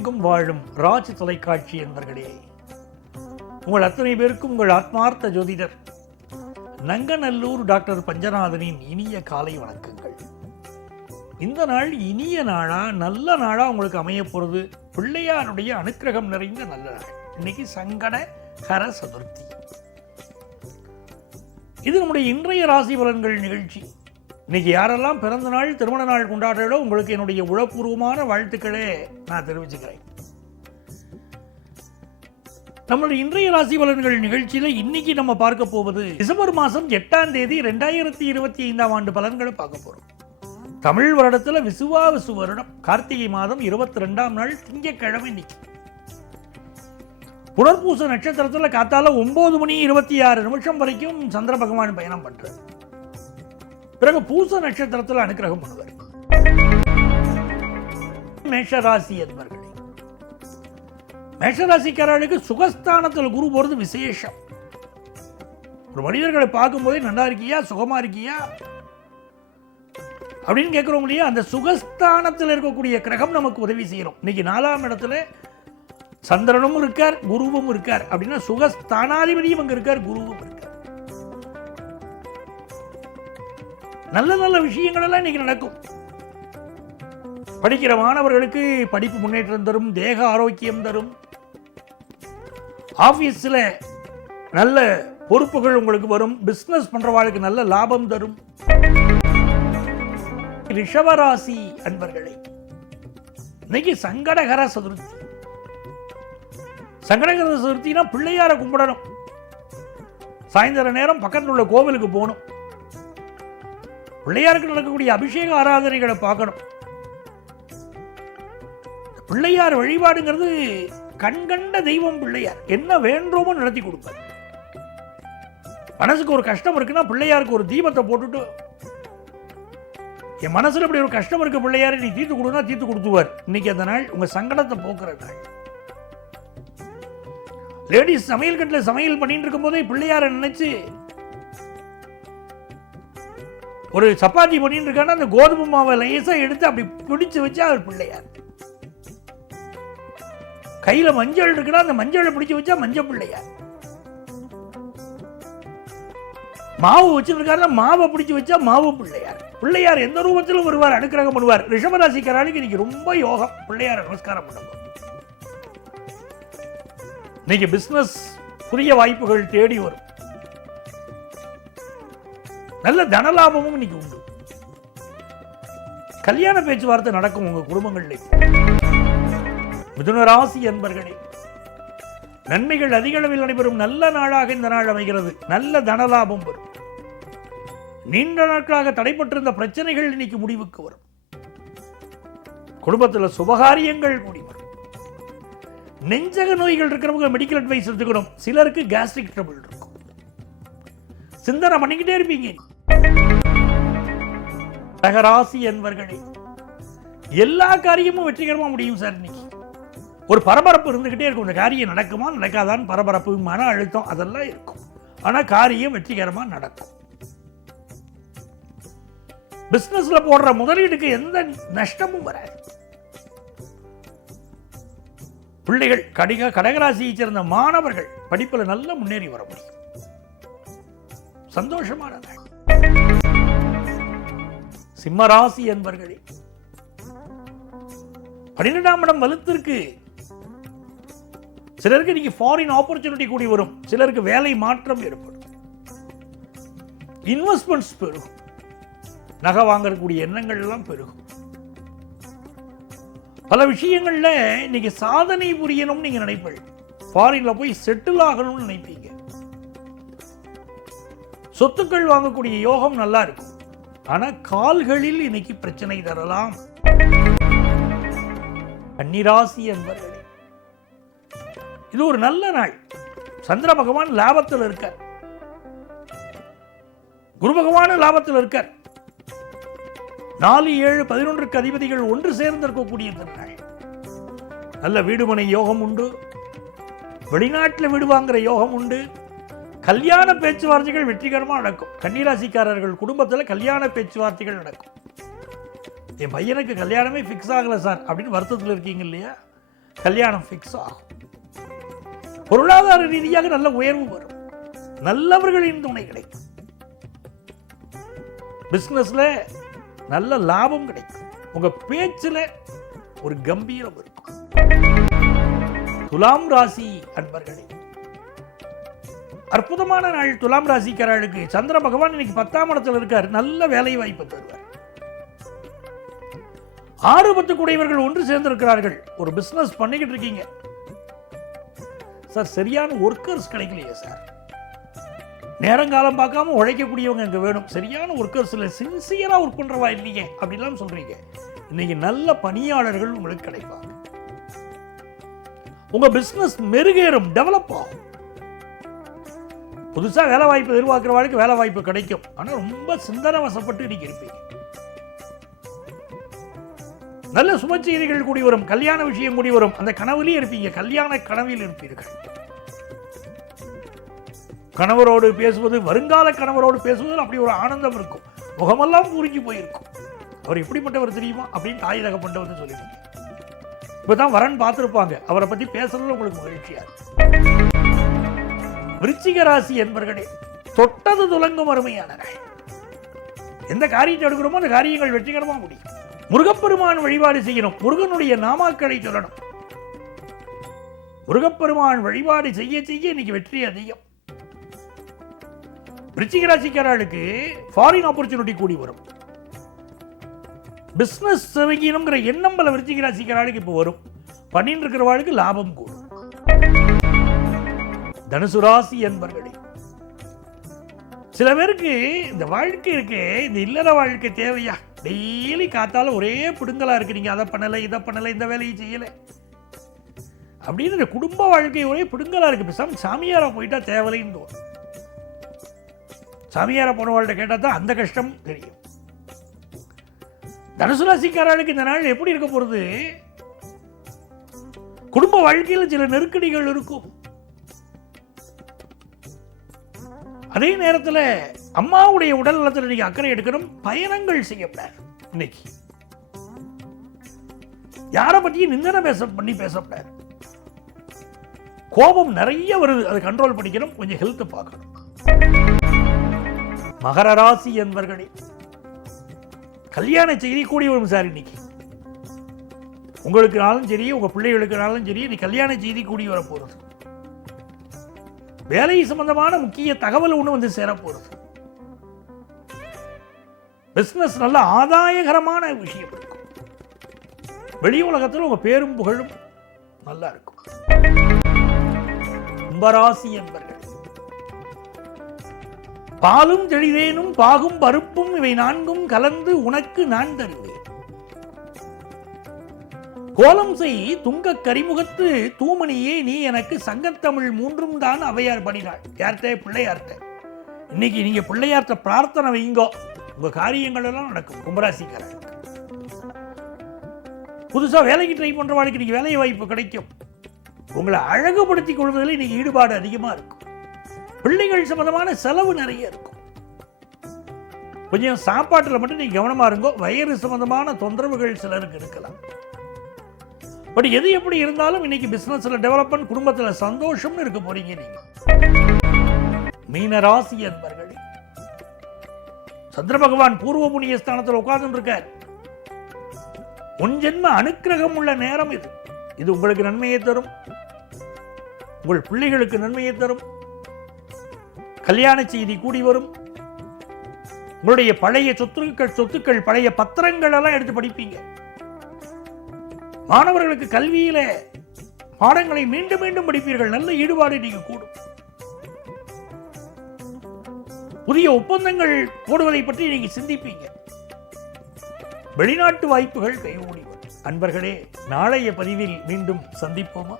உலகெங்கும் வாழும் ராஜ் தொலைக்காட்சி என்பர்களே, உங்கள் அத்தனை பேருக்கும் உங்கள் ஆத்மார்த்த ஜோதிடர் நங்கநல்லூர் டாக்டர் பஞ்சநாதனின் இனிய காலை வணக்கங்கள். இந்த நாள் இனிய நாளா, நல்ல நாளா உங்களுக்கு அமைய போகிறது. பிள்ளையாருடைய அனுக்கிரகம் நிறைந்த நல்ல நாள். இன்னைக்கு சங்கடஹர சதுர்த்தி. இது நம்முடைய இன்றைய ராசி பலன்கள் நிகழ்ச்சி. இன்னைக்கு யாரெல்லாம் பிறந்த நாள், திருமண நாள் கொண்டாடுறோ உங்களுக்கு என்னுடைய உளப்பூர்வமான வாழ்த்துக்களே நான் தெரிவிச்சுக்கிறேன். நம்மளுடைய இன்றைய ராசி பலன்கள் நிகழ்ச்சியில் இன்னைக்கு நம்ம பார்க்க போவது டிசம்பர் மாதம் 8ஆம் தேதி 2025ஆம் ஆண்டு பலன்களை பார்க்க போறோம். தமிழ் வருடத்தில் விசுவாவசு வருடம் கார்த்திகை மாதம் 22ஆம் நாள் திங்கட்கிழமை. இன்னைக்கு புனர்பூச நட்சத்திரத்தில் காத்தால 9:26 வரைக்கும் சந்திர பகவான் பயணம் பண்றார். பிறகு பூச நட்சத்திரத்தில் அனுக்கிரகம் பண்ணுவார். மேஷராசி என்பர்களே, மேஷராசிக்காரர்களுக்கு சுகஸ்தானத்தில் குரு போறது விசேஷம். ஒரு மனிதர்களை பார்க்கும்போது நல்லா இருக்கியா, சுகமா இருக்கியா அப்படின்னு கேட்கிறோம் இல்லையா, அந்த சுகஸ்தானத்தில் இருக்கக்கூடிய கிரகம் நமக்கு உதவி செய்யணும். இன்னைக்கு 4ஆம் இடத்துல சந்திரனும் இருக்கார், குருவும் இருக்கார். அப்படின்னா சுகஸ்தானாதிபதியும் அங்க இருக்கார், குருவும் இருக்கார். நல்ல நல்ல விஷயங்கள் எல்லாம் இன்னைக்கு நடக்கும். படிக்கிற மாணவர்களுக்கு படிப்பு முன்னேற்றம் தரும், தேக ஆரோக்கியம் தரும். ஆபீஸ்ல நல்ல பொறுப்புகள் உங்களுக்கு வரும். பிசினஸ் பண்றவாளுக்கு நல்ல லாபம் தரும். ரிஷபராசி அன்பர்களே, இன்னைக்கு சங்கடஹர சதுர்த்தி. சங்கடஹர சதுர்த்தினா பிள்ளையார கும்பிடணும். சாயந்தர நேரம் பக்கத்தில் உள்ள கோவிலுக்கு போகணும். பிள்ளையாருக்கு நடக்கக்கூடிய அபிஷேக ஆராதனைகளை பார்க்கணும். பிள்ளையார் வழிபாடுங்கிறது கண்கண்ட தெய்வம் பிள்ளையார். என்ன வேண்டுமோ நடத்தி கொடுப்பார். மனசுக்கு ஒரு கஷ்டம் இருக்குன்னா பிள்ளையாருக்கு ஒரு தீபத்தை போட்டுட்டு, என் மனசுல இப்படி ஒரு கஷ்டம் இருக்கு பிள்ளையாரு, நீ தீர்த்து கொடுனா தீர்த்து கொடுத்துவார். இன்னைக்கு அந்த நாள் உங்க சங்கடத்தை போக்குற நாள். லேடிஸ் சமையல் கட்டில் சமையல் பண்ணிட்டு இருக்கும் போதே பிள்ளையார நினைச்சு ஒரு சப்பாத்தி பண்ணிட்டு இருக்கான்னா அந்த கோதுமை மாவை லேசா எடுத்து அப்படி பிடிச்சு வச்சா அவர் பிள்ளையார். கையில மஞ்சள் இருக்குன்னா அந்த மஞ்சளை பிடிச்சு வச்சா மஞ்சள் பிள்ளையார். மாவு வச்சிருக்காருன்னா மாவை பிடிச்சு வச்சா மாவு பிள்ளையார். பிள்ளையார் எந்த ரூபத்திலும் வருவார், அனுக்கிரகம் பண்ணுவார். ரிஷபராசிக்காரர்களுக்கு இன்னைக்கு ரொம்ப யோகம். பிள்ளையார நமஸ்காரம் பண்ணுவோம். இன்னைக்கு பிசினஸ் புதிய வாய்ப்புகள் தேடி வரும். நல்ல தனலாபமும் இன்னைக்கு உண்டு. கல்யாண பேச்சுவார்த்தை நடக்கும் உங்க குடும்பங்களில். மிதுன ராசி என்பர்களே, நன்மைகள் அதிக அளவில் நடைபெறும் நல்ல நாளாக இந்த நாள் அமைகிறது. நல்ல தனலாபம் வரும். நீண்ட நாட்களாக தடைப்பட்டிருந்த பிரச்சனைகள் இன்னைக்கு முடிவுக்கு வரும். குடும்பத்தில் சுபகாரியங்கள் கூடி வரும். நெஞ்சக நோய்கள் இருக்கிறவங்க மெடிக்கல் அட்வைஸ் எடுத்துக்கணும். சிலருக்கு கேஸ்ட்ரிக் ட்ரபிள் இருக்கும். சிந்தனை பண்ணிக்கிட்டே இருப்பீங்க. கடகராசி என்பர்களே, எல்லா காரியமும் வெற்றிகரமா முடியும் சார். இன்னைக்கு ஒரு பரபரப்பு இருந்துகிட்டே இருக்கும். இந்த காரியம் நடக்குமா நடக்காதான்னு பரபரப்பு, மன அழுத்தம் அதெல்லாம் இருக்கும். ஆனா காரியம் வெற்றிகரமா நடக்கும். பிசினஸ்ல போடுற முதலீடுக்கு எந்த நஷ்டமும் வராது. பிள்ளைகள் கடகராசியை சேர்ந்த மாணவர்கள் படிப்புல நல்ல முன்னேறி வர முடியும். சந்தோஷமான நாள். சிம்மராசி என்பர்களே, 12ஆம் இடம் வலுத்திற்கு. சிலருக்கு இன்னைக்கு ஃபாரின் ஆப்பர்ச்சுனிட்டி கூடி வரும். சிலருக்கு வேலை மாற்றம் ஏற்படும். இன்வெஸ்ட்மெண்ட்ஸ் பெருகும். நகை வாங்கக்கூடிய எண்ணங்கள் எல்லாம் பெருகும். பல விஷயங்கள்ல இன்னைக்கு சாதனை புரியணும்னு நீங்க நினைப்பீங்க. ஃபாரின்ல போய் செட்டில் ஆகணும்னு நினைப்பீங்க. சொத்துக்கள் வாங்கக்கூடிய யோகம் நல்லா இருக்கும். ஆனா கால்களில் இன்னைக்கு பிரச்சனை தரலாம். கன்னிராசி என்பவர்களே, இது ஒரு நல்ல நாள். சந்திர பகவான் லாபத்தில் இருக்கார். குரு பகவான் லாபத்தில் இருக்கார். 4, 7, 11 அதிபதிகள் ஒன்று சேர்ந்திருக்கக்கூடிய நாள். நல்ல வீடுமனை யோகம் உண்டு. வெளிநாட்டில் வீடு வாங்குற யோகம் உண்டு. கல்யாண பேச்சுவார்த்தைகள் வெற்றிகரமாக நடக்கும். கன்னிராசிக்காரர்கள் குடும்பத்தில் கல்யாண பேச்சுவார்த்தைகள் நடக்கும். என் பையனுக்கு கல்யாணமே ஃபிக்ஸ் ஆகலை சார் அப்படின்னு வருத்தத்தில் இருக்கீங்க இல்லையா, கல்யாணம் ஃபிக்ஸ் ஆகும். பொருளாதார ரீதியாக நல்ல உயர்வு வரும். நல்லவர்களின் துணை கிடைக்கும். பிசினஸ்ல நல்ல லாபம் கிடைக்கும். உங்க பேச்சுல ஒரு கம்பீரம் இருக்கும். துலாம் ராசி அன்பர்களே, அற்புதமான நாள். துலாம் ராசிக்காரர்களுக்கு சந்திர பகவான் இன்னைக்கு 10ஆம் இடத்துல இருக்கார். நல்ல வேலை வாய்ப்பு தருவார். 6-10 கூடையவர்கள் ஒன்று சேர்ந்திருக்கிறார்கள். ஒரு பிசினஸ் பண்ணிக்கிட்டு இருக்கீங்க சார், சரியான ஒர்க்கர்ஸ் கிடைக்கலையே சார், நேரங்காலம் பார்க்காம உழைக்கக்கூடியவங்க அங்க வேணும், சரியான ஒர்க்கர்ஸ் இல்லை, சின்சியரா ஒர்க் பண்றவா இல்லையே அப்படிலாம் சொல்றீங்க. இன்னைக்கு நல்ல பணியாளர்கள் உங்களுக்கு கிடைப்பாங்க. உங்க பிசினஸ் மெருகேறும், டெவலப் ஆகும். புதுசா வேலை வாய்ப்பு எதிர்பார்க்கிறவர்களுக்கு வேலை வாய்ப்பு கிடைக்கும். ஆனா ரொம்ப சிந்தனை வசப்பட்டு இன்னைக்கு இருப்பீங்க. நல்ல சுப செய்திகள் கூடி வரும். கல்யாண விஷயம் கூடி வரும். அந்த கனவுலேயே இருப்பீங்க. கல்யாண கனவில் இருப்பீர்கள். கணவரோடு பேசுவது, வருங்கால கணவரோடு பேசுவதில் அப்படி ஒரு ஆனந்தம் இருக்கும். முகமெல்லாம் பூரிஞ்சு போயிருக்கும். அவர் எப்படிப்பட்டவர் தெரியுமா அப்படின்னு தாய் தகப்பட்டவர் சொல்லிடுங்க. இப்பதான் வரன் பார்த்திருப்பாங்க. அவரை பத்தி பேசுறது உங்களுக்கு மகிழ்ச்சியா. விருச்சிக ராசி என்பர்களே, தொட்டது துலங்கும் அருமையான நாள். எந்த காரியத்தை எடுக்கிறோமோ அந்த காரியங்கள் வெற்றிகரமா முடியும். முருகப்பெருமான் வழிபாடு செய்யணும். முருகனுடைய நாமாக்களை சொல்லணும். முருகப்பெருமான் வழிபாடு செய்ய செய்ய இன்னைக்கு வெற்றி அதிகம். விருச்சிக ராசிக்காரர்களுக்கு ஃபாரின் ஆப்பர்ச்சுனிட்டி கூடி வரும். பிசினஸ் செய்யணுங்கிற எண்ணம் பல விருச்சிக ராசிக்காரர்களுக்கு இப்போ வரும். பண்ணிட்டு இருக்கிறவர்களுக்கு லாபம் கூடும். தனுசு ராசி என்பர்களே, சில பேருக்கு இந்த வாழ்க்கை இருக்கு, இந்த இல்லற வாழ்க்கை தேவையா? டெய்லி காத்தால ஒரே பிடுங்கலா இருக்கிறீங்க. அதை பண்ணலை, இதை பண்ணலை, இந்த வேலையை செய்யலை அப்படின்னு இந்த குடும்ப வாழ்க்கை ஒரே பிடுங்கலா இருக்கு. பேசாம சாமியாரா போயிட்டா தேவையில்லைன்னு தோணும். சாமியாரா போனவாழ்கிட்ட கேட்டால் தான் அந்த கஷ்டம் தெரியும். தனுசு ராசிக்காரர்களுக்கு இந்த நாள் எப்படி இருக்க போறது? குடும்ப வாழ்க்கையில் சில நெருக்கடிகள் இருக்கும். அதே நேரத்தில் அம்மாவுடைய உடல் நலத்தில் நீங்க அக்கறை எடுக்கணும். பயணங்கள் செய்யப்படாது. இன்னைக்கு யாரை பற்றியும் நிந்தனை பேசப்படாது. கோபம் நிறைய வருது, அதை கண்ட்ரோல் பண்ணிக்கணும். கொஞ்சம் ஹெல்த் பார்க்கணும். மகர ராசி என்பர்களே, கல்யாண செய்தி கூடி வரும் சார். இன்னைக்கு உங்களுக்குனாலும் சரி, உங்க பிள்ளைகளுக்குனாலும் சரி, இன்னைக்கு கல்யாண செய்தி கூடி வர போறது. வேலை சம்பந்தமான முக்கிய தகவல் ஒண்ணு வந்து சேர போறது. பிசினஸ் நல்ல ஆதாயகரமான விஷயம் இருக்கும். வெளி உலகத்தில் உங்க பேரும் புகழும் நல்லா இருக்கும். கும்பராசி என்பர்கள், பாலும் தெளிதேனும் பாகும் பருப்பும் இவை 4ம் கலந்து உனக்கு நான் தருவேன். கோலம் செய் துங்க கரிமுகத்து தூமணியே நீ எனக்கு சங்கத்தமிழ் 3ம் தான் அவையார் பண்ணினாள். யார்கிட்ட? பிள்ளையார்கிட்ட. இன்னைக்கு நீங்க பிள்ளையார்கிட்ட பிரார்த்தனை வைங்கோ, உங்க காரியங்கள் எல்லாம் நடக்கும். கும்பராசிக்காரர்களுக்கு புதுசா வேலைக்கு ட்ரை பண்றவாளுக்கு இன்னைக்கு வேலை வாய்ப்பு கிடைக்கும். உங்களை அழகுபடுத்திக் கொள்வதில் இன்னைக்கு ஈடுபாடு அதிகமா இருக்கும். பிள்ளைகள் சம்பந்தமான செலவு நிறைய இருக்கும். கொஞ்சம் சாப்பாட்டில் மட்டும் நீங்க கவனமா இருங்கோ. வயிறு சம்பந்தமான தொந்தரவுகள் சிலருக்கு இருக்கலாம். பட் எது எப்படி இருந்தாலும் இன்னைக்கு பிசினஸ்ல டெவலப்மெண்ட், குடும்பத்துல சந்தோஷம்னு இருக்க போறீங்க நீங்க. மீன ராசி என்பர்களே, சந்திர பகவான் பூர்வ புண்ணிய ஸ்தானத்தில் உட்கார்ந்து இருக்கார். ஜென்ம அனுக்கிரகம் உள்ள நேரம் இது. இது உங்களுக்கு நன்மையை தரும். உங்கள் பிள்ளைகளுக்கு நன்மையை தரும். கல்யாண செய்தி கூடி வரும். உங்களுடைய பழைய சொத்துக்கள் பழைய பத்திரங்கள் எல்லாம் எடுத்து படிப்பீங்க. மாணவர்களுக்கு கல்வியில பாடங்களை மீண்டும் மீண்டும் படிப்பீர்கள். நல்ல ஈடுபாடு நீங்க கூடும். புதிய ஒப்பந்தங்கள் போடுவதை பற்றி நீங்க சிந்திப்பீங்க. வெளிநாட்டு வாய்ப்புகள் கைகூடி வரும். அன்பர்களே, நாளைய பதிவில் மீண்டும் சந்திப்போமா?